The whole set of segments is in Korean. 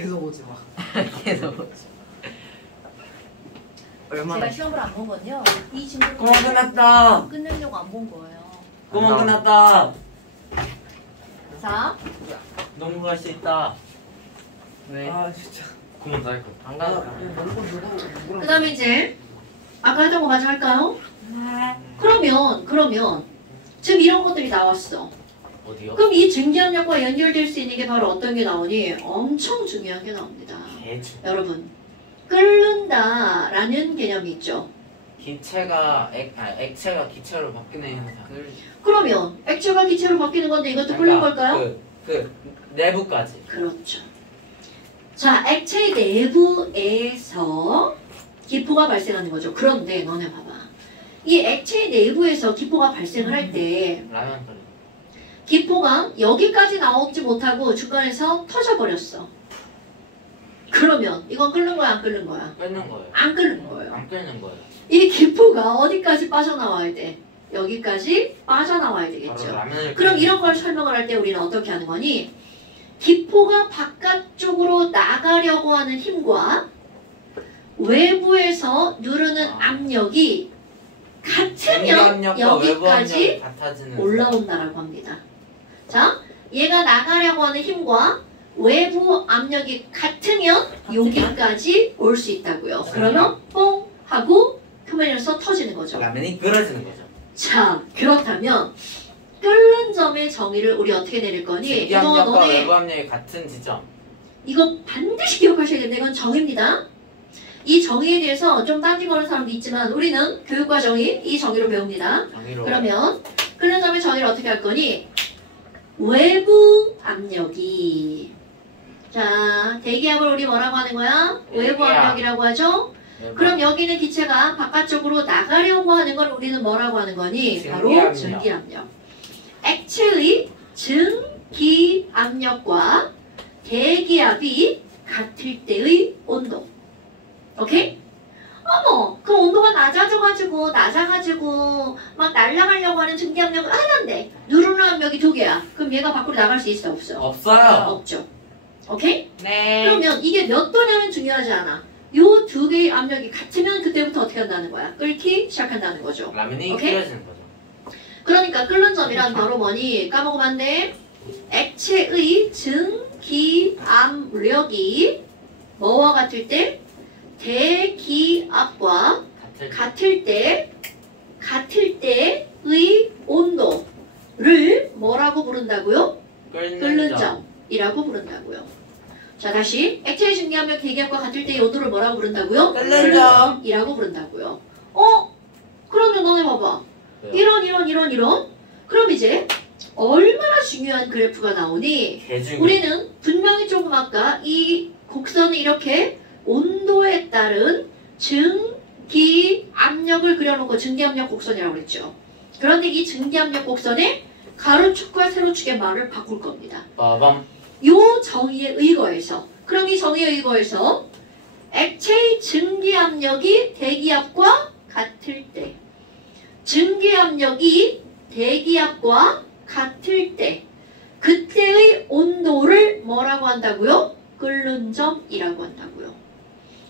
계속 오지 마. 계속 오지. 얼마나? 제가 시험을 안 본 건요. 이 친구는 구멍 끝났다. 끝내려고 안 본 거예요. 구멍 끝났다. 자, 농구 갈 수 있다. 왜? 아 진짜. 구멍 다 했고. 안 가니까. 그 다음에 이제 아까 하던 거 마저 할까요? 그러면 지금 이런 것들이 나왔어. 어디요? 그럼 이 증기압력과 연결될 수 있는 게 바로 어떤 게 나오니? 엄청 중요한 게 나옵니다. 여러분, 끓는다라는 개념이 있죠. 기체가 액체가 기체로 바뀌는 현상. 그러면 액체가 기체로 바뀌는 건데 이것도 끓는 걸까요? 그 내부까지. 그렇죠. 자, 액체 내부에서 기포가 발생하는 거죠. 그런데 너네 봐봐. 이 액체 내부에서 기포가 발생을 할 때 라면 끓여. 기포가 여기까지 나오지 못하고 중간에서 터져버렸어. 그러면 이건 끓는 거야, 안 끓는 거야? 끓는 거예요. 안 끓는 거예요. 안 끓는 거예요. 이 기포가 어디까지 빠져나와야 돼? 여기까지 빠져나와야 되겠죠. 그럼 이런 걸 설명을 할 때 우리는 어떻게 하는 거니? 기포가 바깥쪽으로 나가려고 하는 힘과 외부에서 누르는 압력이 같으면 여기까지 올라온다라고 합니다. 자, 얘가 나가려고 하는 힘과 외부 압력이 같으면 여기까지 올 수 있다고요. 그러면 뽕 하고 표면에서 터지는 거죠. 라면이 끓어지는 거죠. 자, 그렇다면 끓는 점의 정의를 우리 어떻게 내릴 거니? 이거 증기압력과 외부 압력이 같은 지점. 이거 반드시 기억하셔야겠네. 이건 정의입니다. 이 정의에 대해서 좀 딴지 거는 사람도 있지만 우리는 교육과 정의, 이 정의로 배웁니다. 정의로. 그러면 끓는 점의 정의를 어떻게 할 거니? 외부 압력이, 자, 대기압을 우리 뭐라고 하는 거야? 외부 압력이라고 하죠? 그럼 여기는 기체가 바깥쪽으로 나가려고 하는 걸 우리는 뭐라고 하는 거니? 바로 증기압력. 액체의 증기압력과 대기압이 같을 때의 온도. 오케이? 어머, 그 온도가 낮아가지고 막 날아가려고 하는 증기압력은 하나인데 누르는 압력이 2개야. 그럼 얘가 밖으로 나갈 수 있어, 없어? 없어요. 없죠. 오케이? 네. 그러면 이게 몇 도냐면 중요하지 않아. 요 2개의 압력이 같으면 그때부터 어떻게 한다는 거야? 끓기 시작한다는 거죠. 라면이 오케이? 끓여지는 거죠. 그러니까 끓는 점이란 바로 뭐니? 까먹으면 안 돼. 액체의 증기압력이 뭐와 같을 때? 대기압과 같을 때의 온도를 뭐라고 부른다고요? 끓는 점이라고 부른다고요. 자, 다시 액체의 증기압력 대기압과 같을 때의 온도를 뭐라고 부른다고요? 끓는 점이라고 부른다고요. 그러면 너네 봐봐. 이런. 그럼 이제 얼마나 중요한 그래프가 나오니? 우리는 분명히 조금 아까 이 곡선을 이렇게 온도에 따른 증기압력을 그려놓고 증기압력 곡선이라고 그랬죠. 그런데 이 증기압력 곡선에 가로축과 세로축의 말을 바꿀 겁니다. 빠밤. 요 정의에 의거해서, 그럼 이 정의에 의거해서 액체의 증기압력이 대기압과 같을 때, 증기압력이 대기압과 같을 때, 그때의 온도를 뭐라고 한다고요? 끓는 점이라고 한다고요.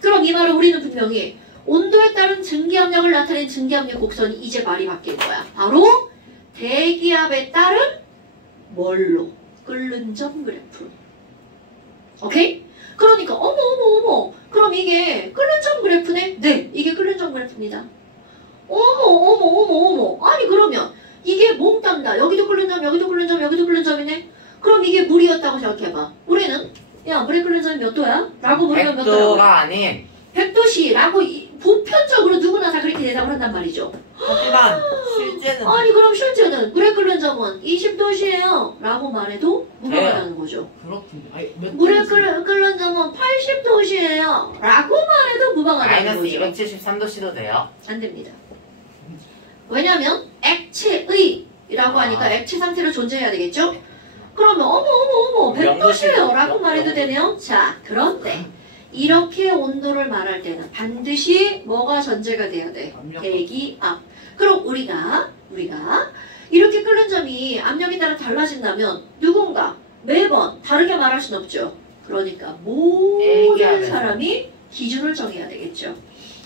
그럼 이 말은 우리는 분명히 온도에 따른 증기압력을 나타낸 증기압력 곡선이 이제 말이 바뀔 거야. 바로 대기압에 따른 뭘로? 끓는 점 그래프. 오케이? 그러니까 어머 그럼 이게 끓는 점 그래프네? 네, 이게 끓는 점 그래프입니다. 어머 아니 그러면 이게 몽땅 다 여기도 끓는 점 여기도 끓는 점 여기도 끓는 점이네? 그럼 이게 물이었다고 생각해봐. 우리는 야 물에 끓는 점이 몇 도야? 라고 물으면 몇 도야? 100도가 아닌 100도씨 라고 보편적으로 누구나 다 그렇게 대답을 한단 말이죠. 하지만 실제는 아니 그럼 실제는 물에 끓는 점은 20도씨예요 라고 말해도 무방하다는 거죠. 그렇군요. 물에 끓는 점은 80도씨예요 라고 말해도 무방하다는 거죠. 마이너스 273도씨도 돼요? 안 됩니다. 왜냐면 액체의라고 하니까 액체 상태로 존재해야 되겠죠? 그러면 어머 100도씨예요 라고 말해도 되네요. 자, 그런데 이렇게 온도를 말할 때는 반드시 뭐가 전제가 돼야 돼? 대기압. 그럼 우리가 이렇게 끓는 점이 압력에 따라 달라진다면 누군가 매번 다르게 말할 순 없죠. 그러니까 모든 얘기하면서. 사람이 기준을 정해야 되겠죠.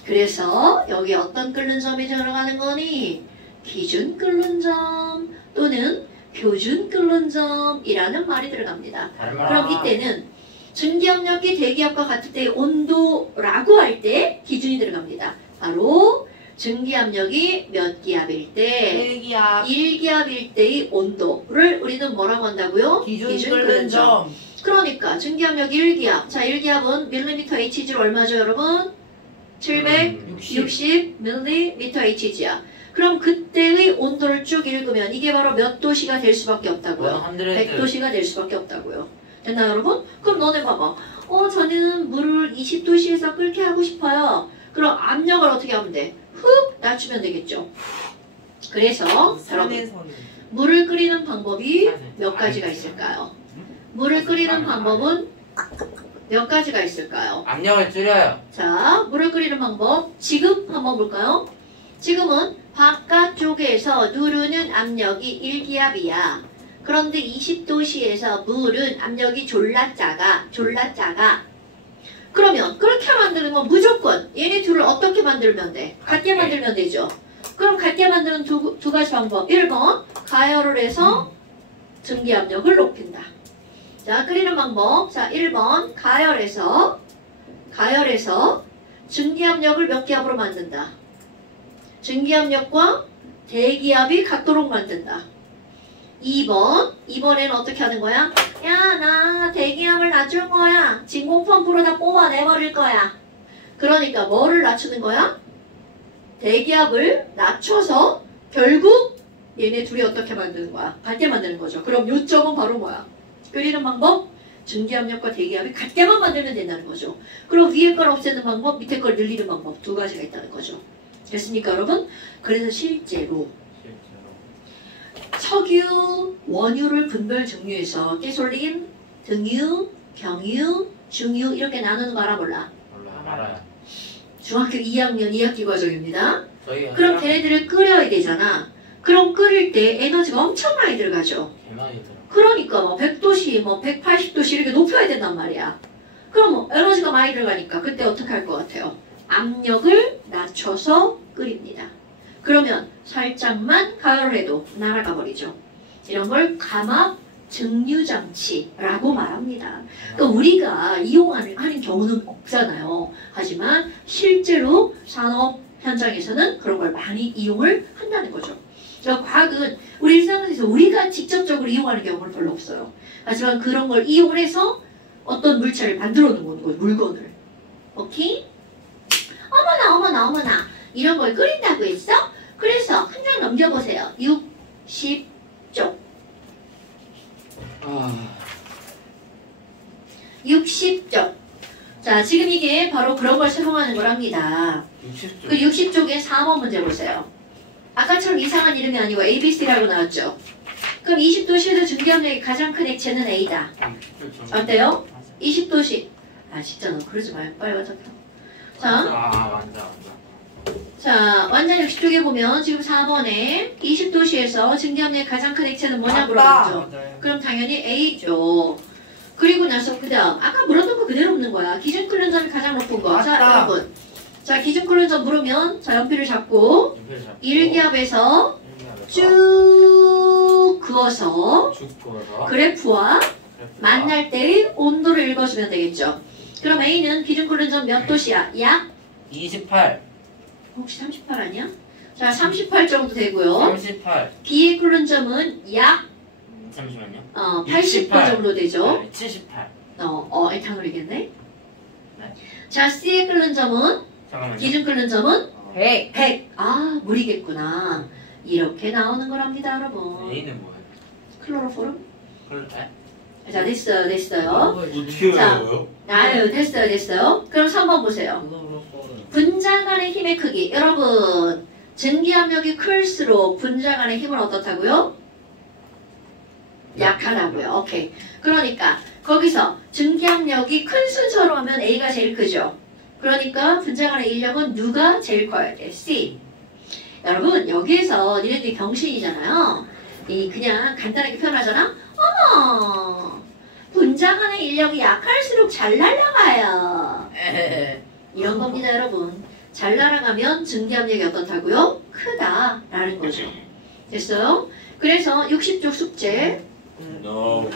그래서 여기 어떤 끓는 점이 들어가는 거니? 기준 끓는 점 또는 표준 끓는 점이라는 말이 들어갑니다. 다른 말 그럼 이때는 증기압력이 대기압과 같을 때의 온도라고 할 때 기준이 들어갑니다. 바로 증기압력이 몇 기압일 때? 1기압 1기압일 때의 온도를 우리는 뭐라고 한다고요? 기준 끓는 점 그러니까 증기압력 1기압. 자, 1기압은 밀리미터 Hg로 얼마죠, 여러분? 760 밀리미터 Hg야. 그럼 그때의 온도를 쭉 읽으면 이게 바로 몇 도씨가 될 수밖에 없다고요? 100도씨가 될 수밖에 없다고요. 됐나요, 여러분? 그럼 너네 봐봐. 저는 물을 20도씨에서 끓게 하고 싶어요. 그럼 압력을 어떻게 하면 돼? 훅 낮추면 되겠죠. 그래서 여러분 물을 끓이는 방법이 몇 가지가 있을까요? 물을 끓이는 방법은 몇 가지가 있을까요? 압력을 줄여요. 자, 물을 끓이는 방법 지금 한번 볼까요? 지금은 바깥쪽에서 누르는 압력이 1기압이야. 그런데 20도씨에서 물은 압력이 졸라 작아. 그러면 그렇게 만드는 무조건 얘네 둘을 어떻게 만들면 돼? 같게 만들면 되죠. 그럼 같게 만드는 두 가지 방법. 1번 가열을 해서 증기압력을 높인다. 자, 끓이는 방법. 자, 1번 가열해서 증기압력을 몇 기압으로 만든다. 증기압력과 대기압이 같도록 만든다. 2번에는 어떻게 하는 거야? 야, 나 대기압을 낮출 거야. 진공 펌프로 다 뽑아내버릴 거야. 그러니까 뭐를 낮추는 거야? 대기압을 낮춰서 결국 얘네 둘이 어떻게 만드는 거야? 같게 만드는 거죠. 그럼 요점은 바로 뭐야? 끓이는 방법, 증기압력과 대기압이 같게만 만들면 된다는 거죠. 그럼 위에 걸 없애는 방법, 밑에 걸 늘리는 방법 두 가지가 있다는 거죠. 됐습니까, 여러분? 그래서 실제로 석유, 원유를 분별 증류해서 가솔린, 등유, 경유, 중유 이렇게 나누는 거 알아볼라? 알아요. 중학교 2학년 2학기 과정입니다. 저희가 그럼 걔네들을 끓여야 되잖아. 그럼 끓일 때 에너지가 엄청 많이 들어가죠. 개많이 들어. 그러니까 뭐 100도씨, 뭐 180도씨 이렇게 높여야 된단 말이야. 그럼 뭐 에너지가 많이 들어가니까 그때 어떻게 할 것 같아요? 압력을 낮춰서 끓입니다. 그러면 살짝만 가열을 해도 나가 버리죠. 이런 걸 감압 증류장치라고 말합니다. 그러니까 우리가 이용하는 경우는 없잖아요. 하지만 실제로 산업 현장에서는 그런 걸 많이 이용을 한다는 거죠. 그러니까 과학은 우리 일상에서 우리가 직접적으로 이용하는 경우는 별로 없어요. 하지만 그런 걸 이용을 해서 어떤 물체를 만들어 놓은 거예요. 물건을. 오케이? 어머나 이런 걸 끓인다고 했어? 그래서 한 장 넘겨보세요. 60쪽 60쪽 자, 지금 이게 바로 그런 걸 설명하는 거랍니다. 60조. 그 60쪽에 4번 문제 보세요. 아까처럼 이상한 이름이 아니고 ABC라고 나왔죠. 그럼 20도씨에서 증기압력이 가장 큰 액체는 A다. 어때요? 20도씨. 아, 진짜 너 그러지 말고 빨리 와서 펴. 자, 자, 완전 60쪽에 보면 지금 4번에 20도씨에서 증기압력이 가장 큰 액체는 뭐냐 물어봤죠. 그럼 당연히 A죠. 그리고 나서 그 다음 아까 물었던 거 그대로 묻는 거야. 기준 끓는 점이 가장 높은 거. 자, 여러분. 자, 기준 끓는 점 물으면 자, 연필을 잡고 1기압에서 쭉 그어서 그래프와 만날 때의 온도를 읽어주면 되겠죠. 그럼 A는 기준 끓는 점 몇 도씨야? 약 28. 혹시 38 아니야? 자, 38 정도 되고요. 38. B의 끓는 점은 약 잠시만요. 80도 68. 정도 되죠. 네, 78. 에탄올이겠네. 네. 자, C의 끓는 점은 잠깐만요. 기준 끓는 점은 100. 100. 아, 물이겠구나. 이렇게 나오는 거랍니다, 여러분. A는 뭐예요? 클로로포름? 그래? 자, 됐어요. 어떻게 자. 외워요? 아유, 됐어요. 그럼 3번 보세요. 분자 간의 힘의 크기. 여러분, 증기압력이 클수록 분자 간의 힘은 어떻다고요? 약하다고요. 오케이. 그러니까 거기서 증기압력이 큰 순서로 하면 A가 제일 크죠. 그러니까 분자 간의 인력은 누가 제일 커야 돼? C. 여러분, 여기에서 니네들이 병신이잖아요. 이 그냥 간단하게 표현하잖아. 분장하는 인력이 약할수록 잘 날아가요. 이런 겁니다, 여러분. 잘 날아가면 증기압력이 어떻다고요? 크다라는 거죠. 됐어요? 그래서 60쪽 숙제. No.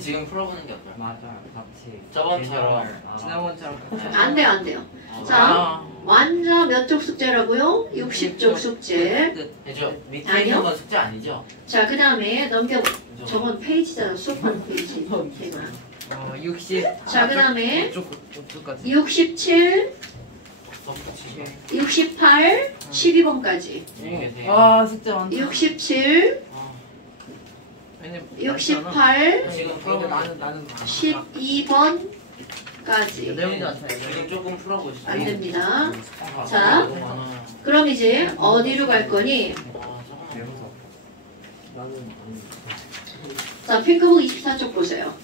지금 풀어보는 게 어떨까요? 맞아요. 같이. 저번처럼. 지난번처럼. 안 돼요, 안 돼요. 자, 완자 몇 쪽 숙제라고요? 60쪽 숙제. 저 밑에 아니요. 있는 건 숙제 아니죠? 자, 그 다음에 저건 페이지잖아. 수업하는 페이지. 60. 자, 그 다음에 이쪽까지. 67, 68, 12번까지. 와 진짜 많다. 67, 왜냐면 68, 지금 그러면 풀어보는 나는 12번까지. 지금 조금 풀어보시죠. 안 됩니다. 아, 자. 너무 많아요. 그럼 이제 어디로 갈 거니? 잠깐만. 나는 자, 핑크북 24쪽 보세요.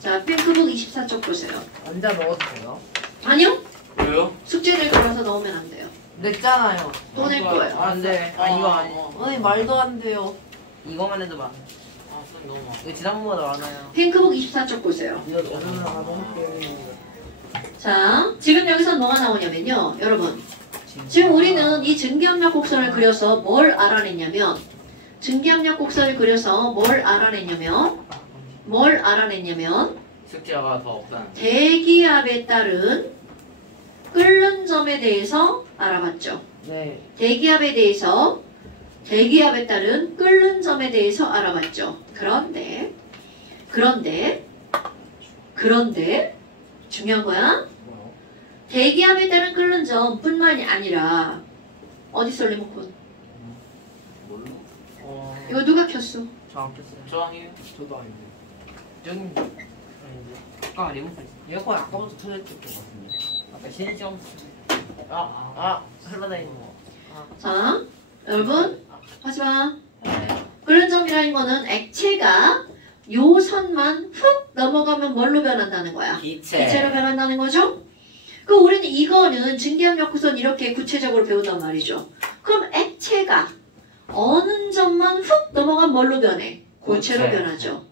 자, 핑크북 24쪽 보세요. 앉아 넣어도 돼요? 아니요? 왜요? 숙제를 걸어서 넣으면 안 돼요. 냈잖아요. 또 낼 거예요. 안돼. 이거 아니에요. 어이 말도 안 돼요. 이거만 해도 많아. 선 너무 많아. 이거 지난번보다 많아요. 핑크북 24쪽 보세요. 저는 안 할게요. 자, 지금 여기서 뭐가 나오냐면요. 여러분, 지금 우리는 이 증기압력 곡선을 그려서 뭘 알아냈냐면 증기압력 곡선을 그려서 뭘 알아냈냐면 숙제가 더 없다는. 대기압에 따른 끓는 점에 대해서 알아봤죠. 네. 대기압에 따른 끓는 점에 대해서 알아봤죠. 그런데 중요한 거야. 뭐요? 대기압에 따른 끓는 점뿐만이 아니라 어디 써 리모컨? 뭘로? 이거 누가 켰어? 저안 켰어요. 저 아니에요? 저도 아닌데. 저는 아닌데. 아까 리모컨 있어. 에어컨 아까부터 터졌을 것 같은데. 아까 신이점. 흘러다 있는 거. 자, 여러분 하지마. 끓는 점이라는 거는 액체가 요 선만 훅 넘어가면 뭘로 변한다는 거야? 기체로 변한다는 거죠? 그럼 우리는 이거는 증기압력 구선 이렇게 구체적으로 배운단 말이죠. 그럼 액체가 어느 점만 훅 넘어가면 뭘로 변해? 고체로 고체. 변하죠.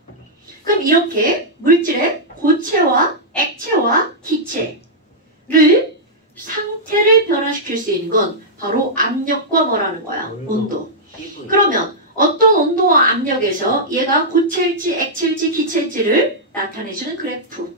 그럼 이렇게 물질의 고체와 액체와 기체를 상태를 변화시킬 수 있는 건 바로 압력과 뭐라는 거야? 온도. 그러면 어떤 온도와 압력에서 얘가 고체일지 액체일지 기체일지를 나타내주는 그래프.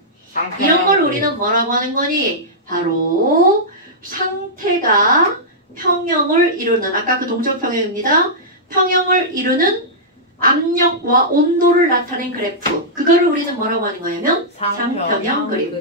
이런 걸 우리는 뭐라고 하는 거니? 바로 상태가 평형을 이루는, 아까 그 동적 평형입니다. 평형을 이루는 압력과 온도를 나타낸 그래프. 그거를 우리는 뭐라고 하는 거냐면 상평형 그림.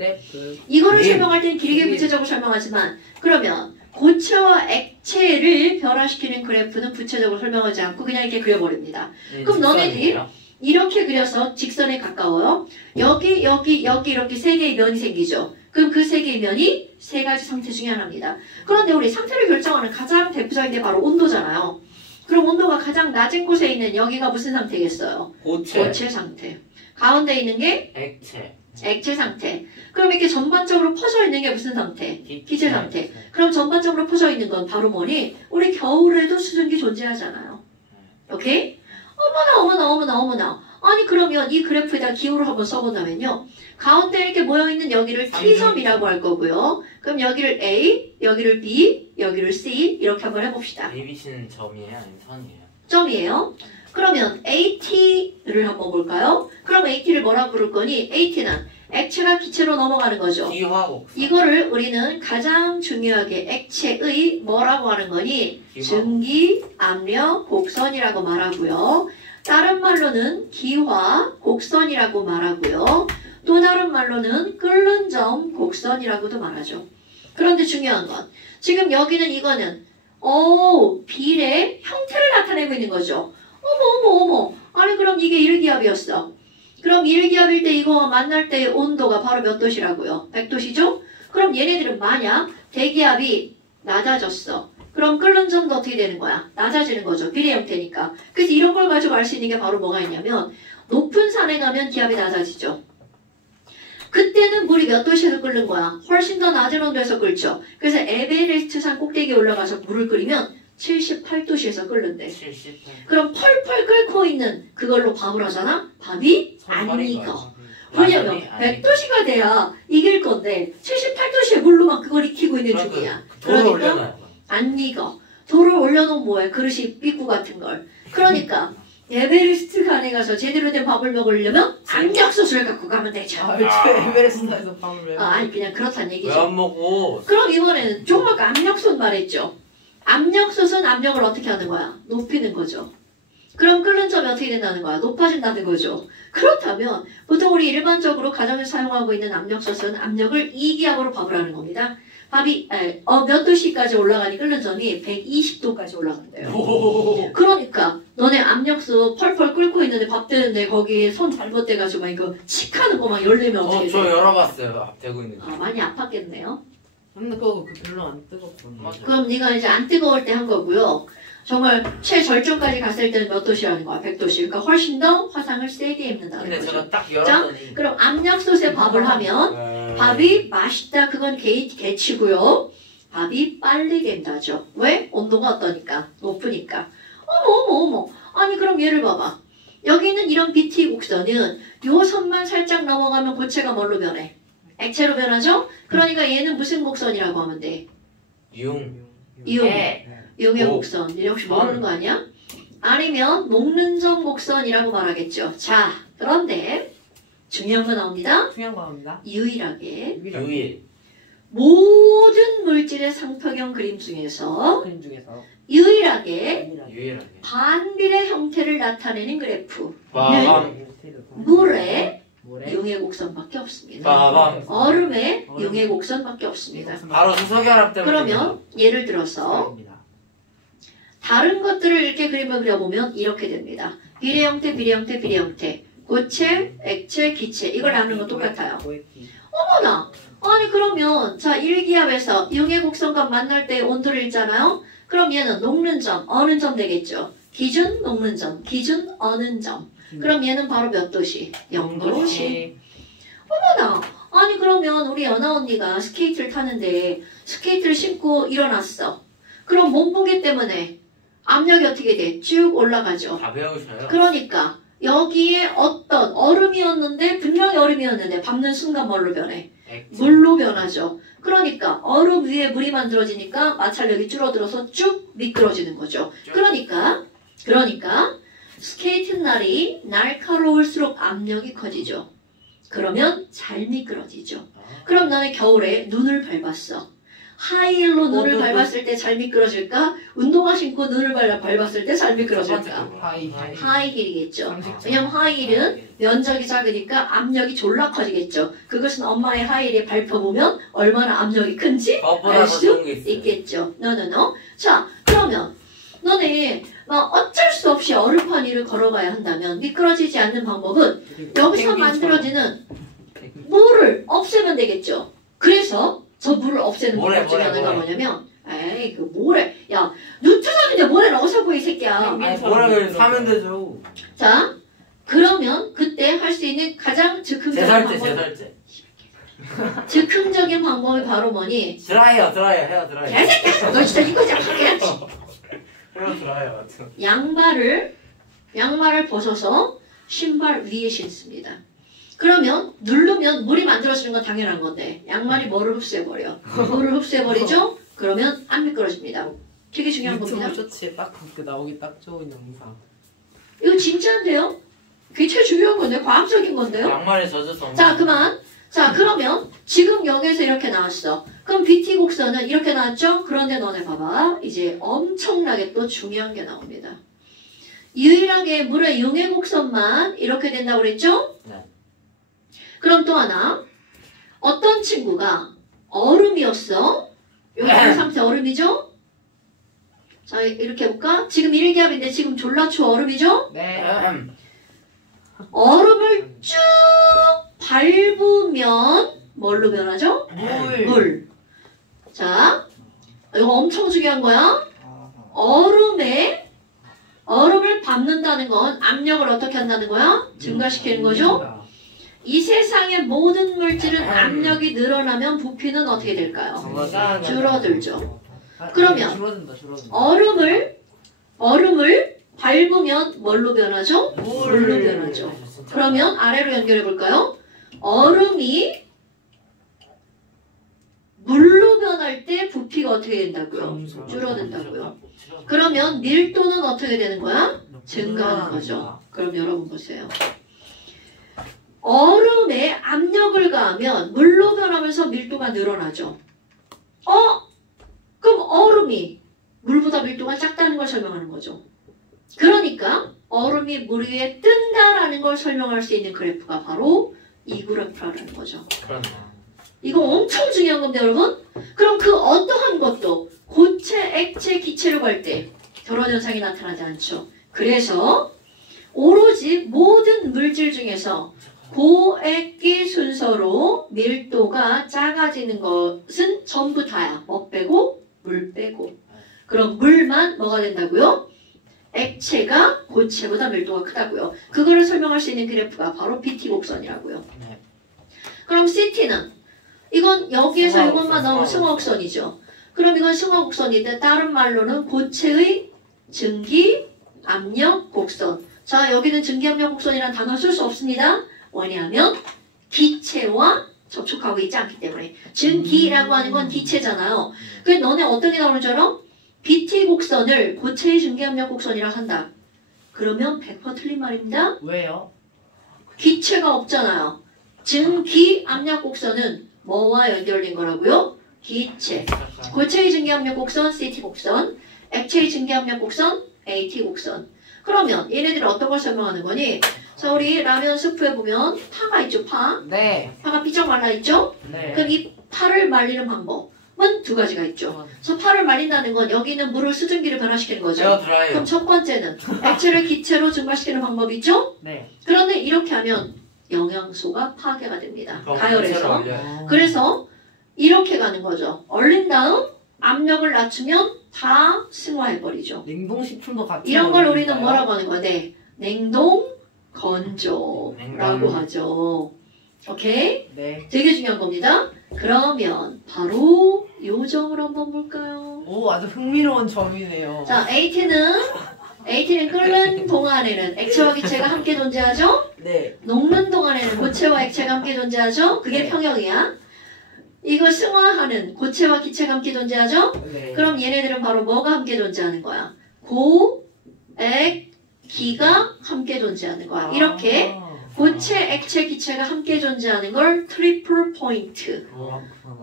이거를 설명할 때는 길게 구체적으로 설명하지만, 그러면 고체와 액체를 변화시키는 그래프는 구체적으로 설명하지 않고 그냥 이렇게 그려버립니다. 그럼 너네들이 이렇게 그려서 직선에 가까워요. 여기 이렇게 세 개의 면이 생기죠. 그럼 그 세 개의 면이 세 가지 상태 중에 하나입니다. 그런데 우리 상태를 결정하는 가장 대표적인 게 바로 온도잖아요. 그럼 온도가 가장 낮은 곳에 있는 여기가 무슨 상태겠어요? 고체 상태. 가운데 있는 게 액체 상태. 그럼 이렇게 전반적으로 퍼져 있는 게 무슨 상태? 기체 상태. 그럼 전반적으로 퍼져 있는 건 바로 뭐니? 우리 겨울에도 수증기 존재하잖아요. 오케이? 어머나. 아니 그러면 이 그래프에다 기호를 한번 써본다면요. 가운데 이렇게 모여있는 여기를 T점이라고 할 거고요. 그럼 여기를 A, 여기를 B, 여기를 C 이렇게 한번 해봅시다. ABC는 점이에요? 아니면 선이에요? 점이에요. 그러면 AT를 한번 볼까요? 그럼 AT를 뭐라고 부를 거니? AT는 액체가 기체로 넘어가는 거죠. 기화곡선. 이거를 우리는 가장 중요하게 액체의 뭐라고 하는 거니? 증기, 압력, 곡선이라고 말하고요. 다른 말로는 기화, 곡선이라고 말하고요. 또 다른 말로는 끓는 점, 곡선이라고도 말하죠. 그런데 중요한 건 지금 여기는 이거는 빌의 형태를 나타내고 있는 거죠. 어머. 아니 그럼 이게 1기압이었어. 그럼 1기압일 때 이거 만날 때의 온도가 바로 몇 도시라고요? 100도시죠? 그럼 얘네들은 만약 대기압이 낮아졌어. 그럼 끓는 점도 어떻게 되는 거야? 낮아지는 거죠. 비례 형태니까. 그래서 이런 걸 가지고 알 수 있는 게 바로 뭐가 있냐면 높은 산에 가면 기압이 낮아지죠. 그때는 물이 몇 도시에서 끓는 거야? 훨씬 더 낮은 온도에서 끓죠. 그래서 에베레스트 산 꼭대기에 올라가서 물을 끓이면 78도씨에서 끓는데 78. 그럼 펄펄 끓고 있는 그걸로 밥을 하잖아? 밥이 안 익어. 왜냐면 완전히 안 100도씨가 돼야 이길 건데 78도씨의 물로만 그걸 익히고 있는 그러니까 중이야. 돌을 그러니까 올려놔요. 안 익어. 돌을 올려놓으면 뭐해? 그릇이 삐꾸 같은 걸. 그러니까 에베레스트 간에 가서 제대로 된 밥을 먹으려면 압력솥을 갖고 가면 되죠. 아, 왜 에베레스트에서 밥을 왜? 아니 그냥 그렇다는 왜 얘기죠. 안 먹어? 그럼 이번에는 조금 아까 압력솥 말했죠. 압력솥은 압력을 어떻게 하는 거야? 높이는 거죠. 그럼 끓는 점이 어떻게 된다는 거야? 높아진다는 거죠. 그렇다면 보통 우리 일반적으로 가정에서 사용하고 있는 압력솥은 압력을 2기압으로 밥을 하는 겁니다. 밥이 몇 도씨까지 올라가니 끓는 점이 120도까지 올라간대요. 오. 그러니까 너네 압력솥 펄펄 끓고 있는데 밥 되는데 거기 손 잘못돼가지고 막 이거 칙하는 거 막 열리면 어떻게 돼? 저 열어봤어요. 되고 있는 거. 아, 많이 아팠겠네요. 근데 그거 별로 안 뜨겁던데. 맞아. 그럼 네가 이제 안 뜨거울 때 한 거고요. 정말 최절정까지 갔을 때는 몇 도시라는 거야? 100도씨. 그러니까 훨씬 더 화상을 세게 입는다는 근데 거죠. 제가 딱 열었더니 그럼 압력솥에 밥을 하면 밥이 맛있다 그건 개치고요. 밥이 빨리 갠다죠. 왜? 온도가 어떠니까? 높으니까. 어머. 아니 그럼 얘를 봐봐. 여기 있는 이런 BT 곡선은 요 선만 살짝 넘어가면 고체가 뭘로 변해? 액체로 변하죠? 그러니까 얘는 무슨 곡선이라고 하면 돼? 융. 이용. 해. 용의 오. 곡선. 얘 혹시 모르는 거 아니야? 아니면 목른점 곡선이라고 말하겠죠. 자, 그런데 중요한 거 나옵니다. 중요한 거 합니다. 유일하게 유일. 모든 물질의 상표경 그림 중에서 그림 중에서 유일하게 유일하게. 반비례 형태를 나타내는 그래프 빠밤. 물에 모래. 용의 곡선밖에 없습니다. 빠밤. 얼음에 용의 곡선밖에 없습니다. 바로 수소결합 때문에. 그러면 예를 들어서 다른 것들을 이렇게 그림을 그려보면 이렇게 됩니다. 비례 형태, 고체, 액체, 기체 이걸 나누는 건 똑같아요. 어머나! 아니 그러면 자 1기압에서 용의 곡선과 만날 때 온도를 읽잖아요. 그럼 얘는 녹는 점, 어는 점 되겠죠. 기준 녹는 점, 기준 어는 점. 그럼 얘는 바로 몇 도씨? 0도씨. 어머나! 아니 그러면 우리 연아 언니가 스케이트를 타는데 스케이트를 신고 일어났어. 그럼 몸무게 때문에 압력이 어떻게 돼? 쭉 올라가죠. 다 배우셔요. 그러니까 여기에 어떤 얼음이었는데 분명히 얼음이었는데 밟는 순간 뭘로 변해? 액체. 물로 변하죠. 그러니까 얼음 위에 물이 만들어지니까 마찰력이 줄어들어서 쭉 미끄러지는 거죠. 그러니까 스케이트 날이 날카로울수록 압력이 커지죠. 그러면 잘 미끄러지죠. 그럼 너네 겨울에 눈을 밟았어. 하이힐로 눈을 밟았을 때 잘 미끄러질까? 운동화 신고 눈을 밟았을 때 잘 미끄러질까? 하이힐이겠죠. 왜냐면 하이힐은 면적이 작으니까 압력이 졸라 커지겠죠. 그것은 엄마의 하이힐에 밟혀보면 얼마나 압력이 큰지 알 수 있겠죠. 노노노. 자, 그러면 너네 막 어쩔 수 없이 얼음판 위를 걸어가야 한다면 미끄러지지 않는 방법은 여기서 만들어지는 물을 없애면 되겠죠. 그래서 저 물을 없애는 방법 중에 하나가 뭐냐면 에이 그 모래 야 누트전인데 모래를 어디서 구해 이 새끼야. 아니 뭐라고 사면 되죠. 자 그러면 그때 할 수 있는 가장 제설제. 즉흥적인 방법이 바로 뭐니? 드라이어 헤어 드라이어. 개새끼야 너 진짜 이거 좀 하겠지. 헤어 드라이어 같은. 양말을 벗어서 신발 위에 신습니다. 그러면 누르면 물이 만들어지는 건 당연한 건데 양말이 뭐를 흡수해버려? 물을 흡수해버리죠? 그러면 안 미끄러집니다. 되게 중요한 겁니다. 유튜브 쇼츠에 딱 그 나오기 딱 좋은 영상. 이거 진짜인데요? 그게 제일 중요한 건데 과학적인 건데요? 양말에 젖어서. 자 그만. 자 그러면 지금 여기에서 이렇게 나왔어. 그럼 BT 곡선은 이렇게 나왔죠? 그런데 너네 봐봐. 이제 엄청나게 또 중요한 게 나옵니다. 유일하게 물의 용의 곡선만 이렇게 된다고 그랬죠? 네. 그럼 또 하나 어떤 친구가 얼음이었어? 여기 있는 상태 얼음이죠? 자 이렇게 해볼까? 지금 1기압인데 지금 졸라 추워 얼음이죠? 네. 얼음을 쭉 밟으면 뭘로 변하죠? 물. 자 이거 엄청 중요한 거야. 얼음을 밟는다는 건 압력을 어떻게 한다는 거야? 증가시키는 거죠? 이 세상의 모든 물질은 압력이 늘어나면 부피는 어떻게 될까요? 줄어들죠. 그러면 줄어든다. 얼음을 밟으면 뭘로 변하죠? 물로 변하죠. 그러면 아래로 연결해 볼까요? 얼음이 물로 변할 때 부피가 어떻게 된다고요? 줄어든다고요. 그러면 밀도는 어떻게 되는 거야? 증가하는 거죠. 그럼 여러분 보세요. 얼음에 압력을 가하면 물로 변하면서 밀도가 늘어나죠. 그럼 얼음이 물보다 밀도가 작다는 걸 설명하는 거죠. 그러니까 얼음이 물 위에 뜬다라는 걸 설명할 수 있는 그래프가 바로 이 그래프라는 거죠. 이거 엄청 중요한 건데 여러분. 그럼 그 어떠한 것도 고체, 액체, 기체로 갈 때 결혼 현상이 나타나지 않죠. 그래서 오로지 모든 물질 중에서 고액기 순서로 밀도가 작아지는 것은 전부 다야. 뭐 빼고? 물 빼고. 그럼 물만 뭐가 된다고요? 액체가 고체보다 밀도가 크다고요. 그거를 설명할 수 있는 그래프가 바로 BT 곡선이라고요. 네. 그럼 CT는 이건 여기에서 승화 이것만 곡선, 나오면 승화 승화곡선이죠. 그럼 이건 승화곡선인데 다른 말로는 고체의 증기 압력 곡선. 자, 여기는 증기 압력 곡선이라는 단어 쓸 수 없습니다. 왜냐하면 기체와 접촉하고 있지 않기 때문에. 증기라고 하는 건 기체잖아요. 그래 너네 어떤 게 나오는 줄 알아? BT 곡선을 고체의 증기 압력 곡선이라 한다. 그러면 100% 틀린 말입니다. 왜요? 기체가 없잖아요. 증기 압력 곡선은 뭐와 연결된 거라고요? 기체. 고체의 증기 압력 곡선 CT 곡선, 액체의 증기 압력 곡선 AT 곡선. 그러면 얘네들은 어떤 걸 설명하는 거니? 자, 우리 라면 스프에 보면 파가 있죠, 파. 네. 파가 삐쩍 말라 있죠? 네. 그럼 이 파를 말리는 방법은 두 가지가 있죠. 그래서 파를 말린다는 건 여기 있는 물을 수증기를 변화시키는 거죠. 그럼 첫 번째는 액체를 기체로 증발시키는 방법이 있죠? 네. 그런데 이렇게 하면 영양소가 파괴가 됩니다. 가열해서. 그래서 이렇게 가는 거죠. 얼린 다음 압력을 낮추면 다 승화해버리죠. 냉동식품도 같이 이런 걸 우리는 어울리니까요. 뭐라고 하는 건데 냉동 건조라고 냉동. 하죠. 오케이? 네. 되게 중요한 겁니다. 그러면 바로 요점을 한번 볼까요? 오, 아주 흥미로운 점이네요. 자, AT는 끓는 동안에는 액체와 기체가 함께 존재하죠? 네. 녹는 동안에는 고체와 액체가 함께 존재하죠? 그게 네. 평형이야. 이거 승화하는 고체와 기체가 함께 존재하죠? 네. 그럼 얘네들은 바로 뭐가 함께 존재하는 거야? 고, 액, 기가 함께 존재하는 거야. 이렇게 고체, 액체, 기체가 함께 존재하는 걸 트리플 포인트,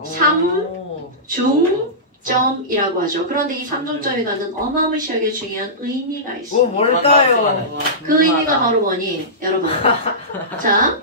삼중점이라고 하죠. 그런데 이 삼중점이 갖는 어마무시하게 중요한 의미가 있어요. 뭘까요? 그 의미가 바로 뭐니? 여러분. 자,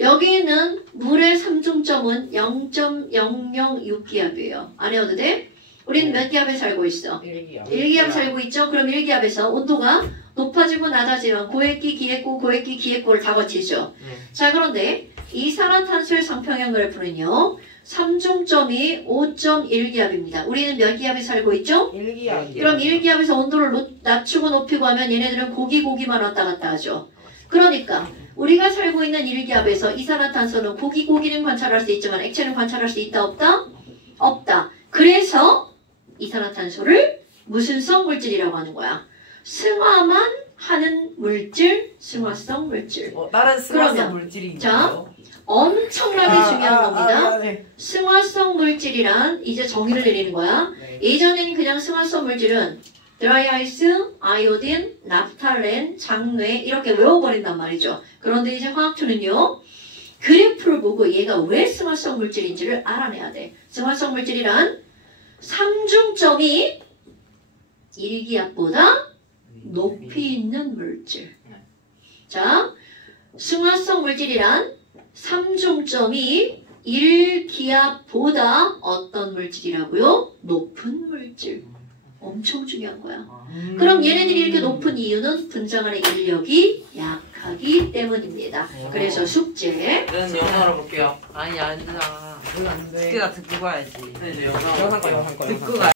여기 있는 물의 삼중점은 0.006기압이에요. 안 외워도 돼? 우리는 몇 기압에 살고 있어? 1기압 살고 있죠? 그럼 1기압에서 온도가 높아지고 낮아지면 고액기, 기액고, 고액기, 기액고를 다 거치죠. 자, 그런데 이산화탄소의 상평형 그래프는요. 삼중점이 5.1기압입니다. 우리는 몇 기압에 살고 있죠? 1기압. 그럼 1기압에서 온도를 낮추고 높이고 하면 얘네들은 고기만 왔다 갔다 하죠. 그러니까 우리가 살고 있는 1기압에서 이산화탄소는 고기는 관찰할 수 있지만 액체는 관찰할 수 있다 없다? 없다. 그래서 이산화탄소를 무슨성 물질이라고 하는 거야? 승화만 하는 물질, 승화성 물질. 다른 승화성 그러면, 물질이 자, 있나요? 엄청나게 중요한 겁니다. 네. 승화성 물질이란 이제 정의를 내리는 거야. 네. 예전에는 그냥 승화성 물질은 드라이아이스, 아이오딘, 납탈렌, 장뇌 이렇게 외워버린단 말이죠. 그런데 이제 화학투는요. 그래프를 보고 얘가 왜 승화성 물질인지를 알아내야 돼. 승화성 물질이란 삼중점이 1기압보다 높이 있는 물질. 자, 승화성 물질이란 삼중점이 1기압보다 어떤 물질이라고요? 높은 물질. 엄청 중요한 거야. 그럼 얘네들이 이렇게 높은 이유는 분자간의 인력이 약하기 때문입니다. 그래서 숙제. 저는 영어로 볼게요. 아니 아니야. 몰라, 안 돼. 숙제가 듣고 가야지. 네, 영상 거. 듣고 가.